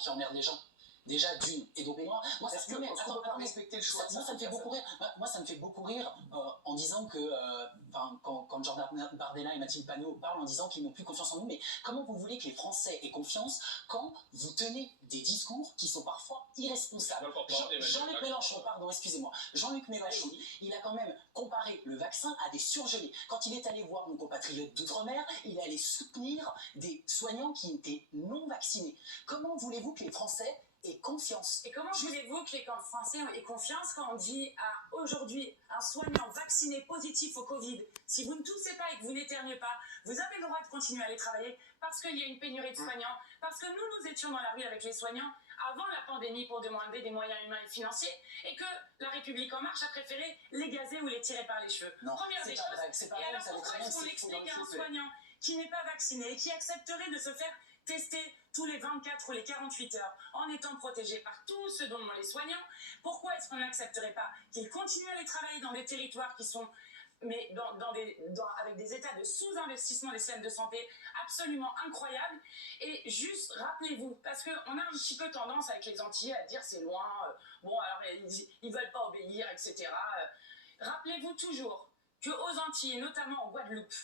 qui emmerde les gens. Déjà d'une. Et donc moi ça, est-ce qu'on peut pas respecter le choix? Moi ça me fait beaucoup rire. Moi ça me fait beaucoup rire en disant que quand Jordan Bardella et Mathilde Panot parlent en disant qu'ils n'ont plus confiance en nous, mais comment vous voulez que les Français aient confiance quand vous tenez des discours qui sont parfois irresponsables? Jean-Luc Mélenchon, pardon, excusez-moi. Jean-Luc Mélenchon, il a quand même comparé le vaccin à des surgelés. Quand il est allé voir nos compatriotes d'outre-mer, il est allé soutenir des soignants qui étaient non vaccinés. Comment voulez-vous que les Français et confiance? Et comment voulez-vous que les Français aient confiance quand on dit à aujourd'hui un soignant vacciné positif au Covid, si vous ne toussez pas et que vous n'éternuez pas, vous avez le droit de continuer à aller travailler parce qu'il y a une pénurie de soignants, parce que nous étions dans la rue avec les soignants avant la pandémie pour demander des moyens humains et financiers et que la République En Marche a préféré les gazer ou les tirer par les cheveux. Non, première des choses. Et alors pourquoi est-ce qu'on explique à un soignant qui n'est pas vacciné et qui accepterait de se faire tester tous les 24 ou les 48 heures en étant protégé par tout ce dont les soignants, pourquoi est-ce qu'on n'accepterait pas qu'ils continuent à aller travailler dans des territoires qui sont avec des états de sous-investissement des systèmes de santé absolument incroyables? Et juste rappelez-vous, parce qu'on a un petit peu tendance avec les Antillais à dire c'est loin, bon alors ils veulent pas obéir, etc. Rappelez-vous toujours qu'aux Antilles, et notamment en Guadeloupe,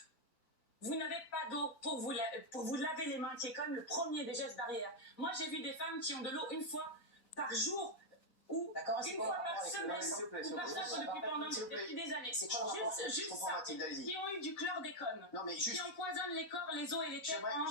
vous n'avez pas d'eau pour vous laver les mains, qui est quand même le premier des gestes barrières. Moi, j'ai vu des femmes qui ont de l'eau une fois par jour ou une fois par semaine ou par jour depuis des années. Juste ça, qui ont eu du chlordécone, qui empoisonnent les corps, les os et les têtes en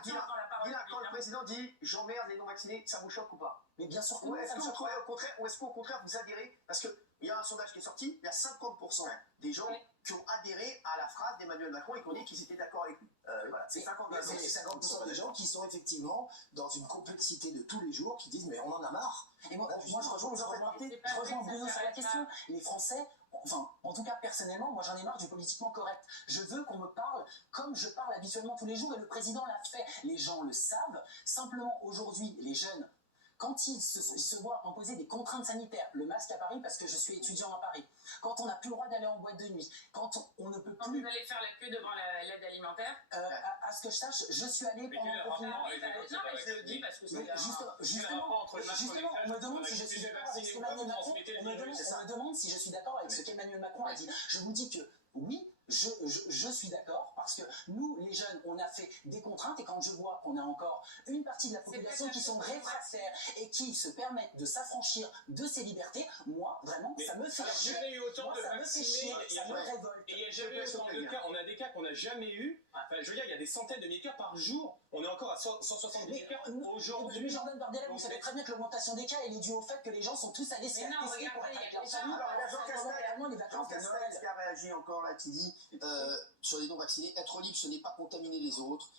Guilain, quand le président dit j'emmerde les non-vaccinés, ça vous choque ou pas? Mais bien sûr que ou est-ce qu'au contraire vous adhérez? Parce qu'il y a un sondage qui est sorti, il y a 50% des gens qui ont adhéré à la phrase d'Emmanuel Macron et qui ont dit qu'ils étaient d'accord avec lui. Voilà, c'est 50% des gens qui sont effectivement dans une complexité de tous les jours, qui disent mais on en a marre. Et moi je rejoins Bruno sur la question. Les Français, enfin, en tout cas personnellement, moi j'en ai marre du politiquement correct. Je veux qu'on me parle comme je parle habituellement tous les jours et le président l'a fait. Les gens le savent. Simplement aujourd'hui, les jeunes, quand ils se voient imposer des contraintes sanitaires, le masque à Paris parce que je suis étudiant à Paris, quand on n'a plus le droit d'aller en boîte de nuit, quand on ne peut plus... Vous allez faire la queue devant l'aide alimentaire à ce que je sache, je suis allé pendant le confinement... Non, mais je le dis parce que c'est... Justement, on me demande si je suis d'accord avec ce qu'Emmanuel Macron... On me demande si je suis d'accord avec ce qu'Emmanuel Macron a dit. Je vous dis que oui, je suis d'accord, parce que nous, les jeunes, on a fait des contraintes, et quand je vois qu'on a encore une partie de la population qui sont réfractaires et qui se permettent de s'affranchir de ces libertés, moi, vraiment, ça me fait chier. Jamais eu autant de ça me fait chier, ça me révolte. Et il n'y a jamais eu autant de cas, on a des cas qu'on n'a jamais eu. Enfin, je veux dire, il y a des centaines de milliers de cas par jour. On est encore à 170 cas aujourd'hui. Mais Jordan Bardella, vous savez très bien que l'augmentation des cas, elle est due au fait que les gens sont tous allés se faire tester pour être avec leur famille. Jean Castex qui a réagi encore là, qui dit sur les non-vaccinés, être libre, ce n'est pas contaminer les autres.